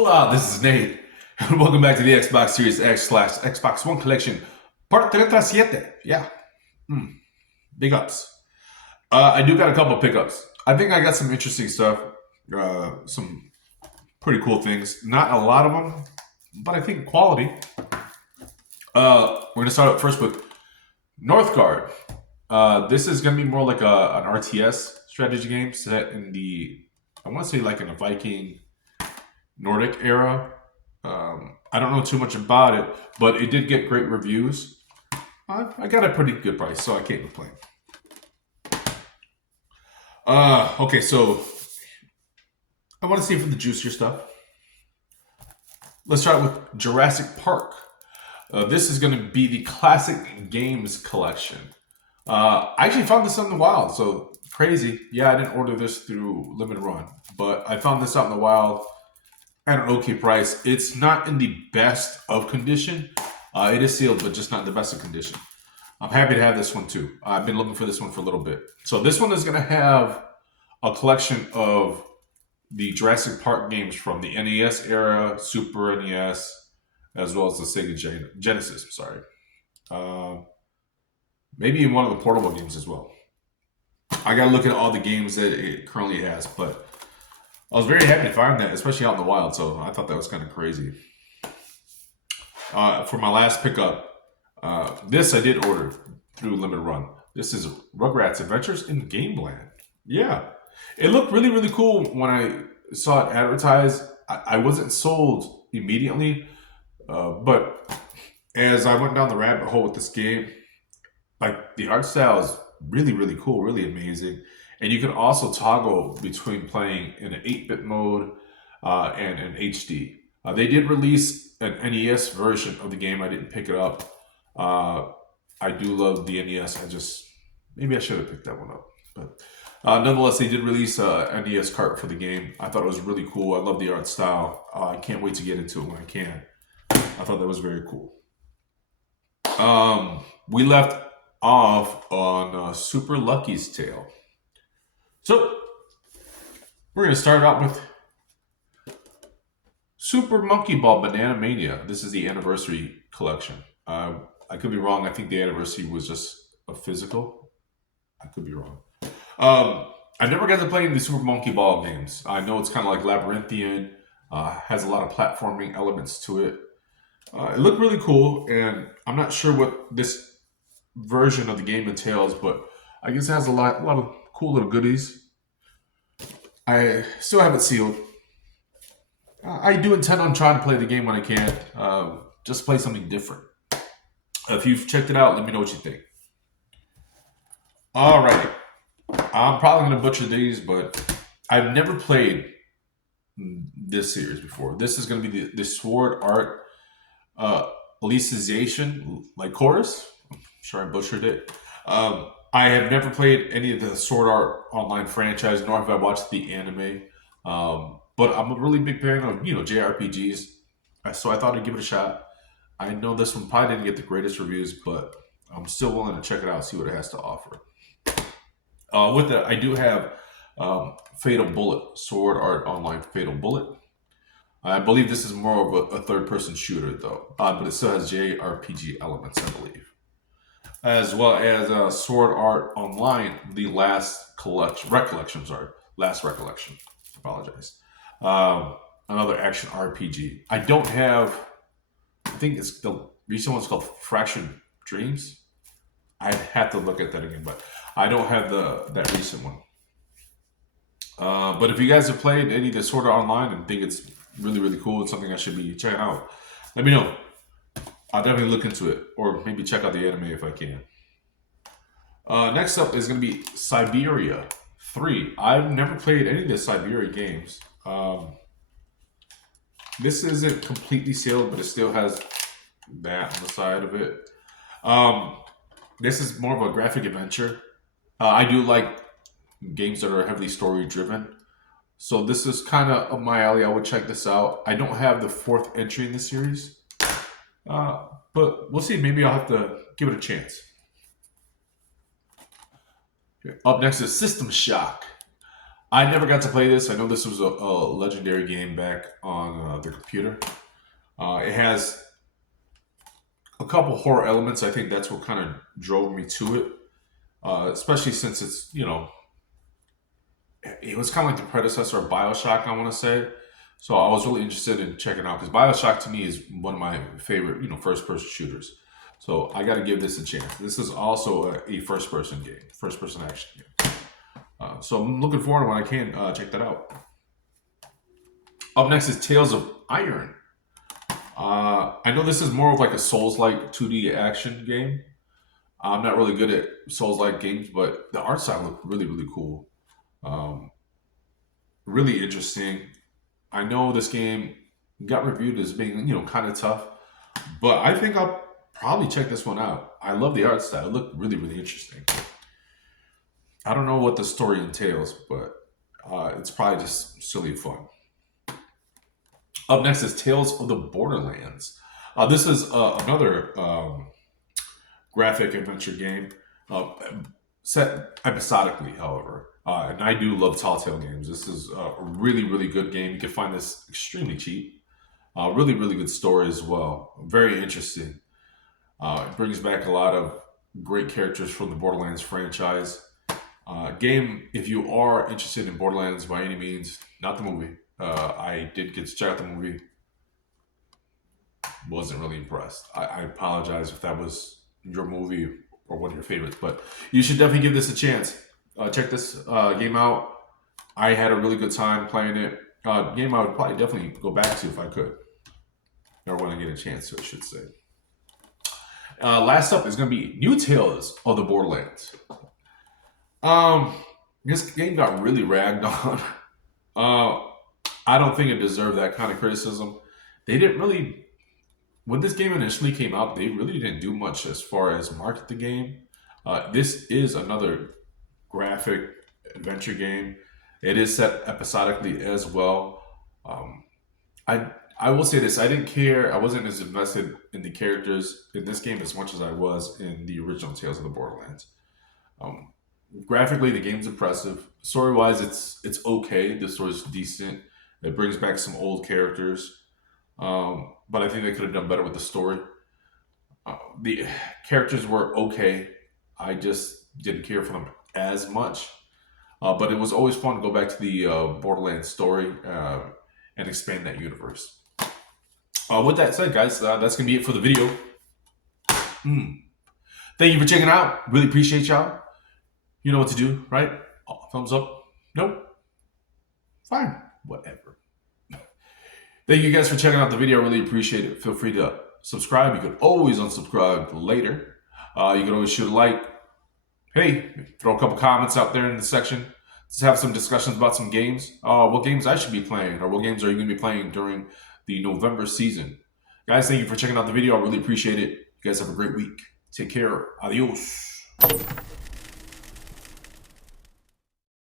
Hola, this is Nate, and welcome back to the Xbox Series X slash Xbox One Collection, part Sieta. Yeah, big ups. I do got a couple pickups. I think I got some interesting stuff, some pretty cool things. Not a lot of them, but I think quality. We're gonna start out first with Northgard. This is gonna be more like an RTS strategy game set in I want to say like in a Viking Nordic era. I don't know too much about it, but it did get great reviews. I got a pretty good price, so I can't complain. Okay, so I want to see for the juicier stuff. Let's start with Jurassic Park. This is going to be the Classic Games collection. I actually found this out in the wild, so crazy. Yeah, I didn't order this through Limited Run, but I found this out in the wild at an okay price. It's not in the best of condition. It is sealed, but just not in the best of condition. I'm happy to have this one too. I've been looking for this one for a little bit. So this one is going to have a collection of the Jurassic Park games from the NES era, Super NES, as well as the Sega Genesis. I'm sorry. Maybe one of the portable games as well. I got to look at all the games that it currently has, but I was very happy to find that, especially out in the wild, so I thought that was kind of crazy. For my last pickup, this I did order through Limited Run. This is Rugrats Adventures in Gameland. Yeah. It looked really, really cool when I saw it advertised. I wasn't sold immediately, but as I went down the rabbit hole with this game, like the art style is really, really cool, really amazing. And you can also toggle between playing in an 8-bit mode and an HD. They did release an NES version of the game. I didn't pick it up. I do love the NES. Maybe I should have picked that one up. But nonetheless, they did release a NES cart for the game. I thought it was really cool. I love the art style. I can't wait to get into it when I can. I thought that was very cool. We left off on Super Lucky's Tale. So, we're going to start out with Super Monkey Ball Banana Mania. This is the anniversary collection. I could be wrong. I think the anniversary was just a physical. I could be wrong. I never got to play any of the Super Monkey Ball games. I know it's kind of like labyrinthian. Has a lot of platforming elements to it. It looked really cool, and I'm not sure what this version of the game entails, but I guess it has a lot of cool little goodies. I still have it sealed. I do intend on trying to play the game when I can. Just play something different. If you've checked it out, let me know what you think. Alright. I'm probably going to butcher these, but I've never played this series before. This is going to be the Sword Art Alicization, like chorus. I'm sure I butchered it. I have never played any of the Sword Art Online franchise, nor have I watched the anime. But I'm a really big fan of, JRPGs. So I thought I'd give it a shot. I know this one probably didn't get the greatest reviews, but I'm still willing to check it out, see what it has to offer. With that, I do have Fatal Bullet, Sword Art Online Fatal Bullet. I believe this is more of a third-person shooter, though, but it still has JRPG elements, I believe. As well as Sword Art Online, the Last Recollection. Apologize. Another action RPG. I don't have. I think it's the recent one's called Fractured Dreams. I'd have to look at that again, but I don't have that recent one. But if you guys have played any of the Sword Art Online and think it's really, really cool, it's something I should be checking out, let me know. I'll definitely look into it, or maybe check out the anime if I can. Next up is going to be Siberia 3. I've never played any of the Siberia games. This isn't completely sealed, but it still has that on the side of it. This is more of a graphic adventure. I do like games that are heavily story driven. So this is kind of up my alley. I would check this out. I don't have the fourth entry in the series. But we'll see. Maybe I'll have to give it a chance. Okay. Up next is System Shock. I never got to play this. I know this was a legendary game back on the computer. It has a couple horror elements. I think that's what kind of drove me to it, especially since it's, it was kind of like the predecessor of Bioshock, I want to say. So I was really interested in checking out because Bioshock to me is one of my favorite, first-person shooters. So I got to give this a chance. This is also a first-person game, first-person action game. So I'm looking forward when I can check that out. Up next is Tales of Iron. I know this is more of like a Souls-like 2D action game. I'm not really good at Souls-like games, but the art style looked really, really cool. Um, really interesting. I know this game got reviewed as being, kind of tough, but I think I'll probably check this one out. I love the art style. It looked really, really interesting. I don't know what the story entails, but it's probably just silly fun. Up next is Tales of the Borderlands. This is another graphic adventure game set episodically, however. And I do love Telltale games. This is a really, really good game. You can find this extremely cheap. Really, really good story as well. Very interesting. It brings back a lot of great characters from the Borderlands franchise. Game, if you are interested in Borderlands by any means, not the movie. I did get to check out the movie. Wasn't really impressed. I apologize if that was your movie or one of your favorites, but you should definitely give this a chance. Check this game out. I had a really good time playing it. Game I would probably definitely go back to if I could, or when I get a chance to, I should say. Last up is going to be New Tales of the Borderlands. This game got really ragged on. I don't think it deserved that kind of criticism. They didn't really, when this game initially came out, they really didn't do much as far as market the game. This is another graphic adventure game. It is set episodically as well. I will say this: I didn't care. I wasn't as invested in the characters in this game as much as I was in the original Tales of the Borderlands. Um, Graphically, the game's impressive. Story-wise, it's okay. The story's decent. It brings back some old characters, but I think they could have done better with the story. The characters were okay. I just didn't care for them as much. But it was always fun to go back to the Borderlands story and expand that universe. With that said, guys, that's going to be it for the video. Thank you for checking out. Really appreciate y'all. You know what to do, right? Thumbs up. Nope. Fine. Whatever. Thank you guys for checking out the video. I really appreciate it. Feel free to subscribe. You can always unsubscribe later. You can always shoot a like. Hey, throw a couple comments out there in the section. Let's have some discussions about some games. What games I should be playing, or what games are you going to be playing during the November season? Guys, thank you for checking out the video. I really appreciate it. You guys have a great week. Take care. Adios.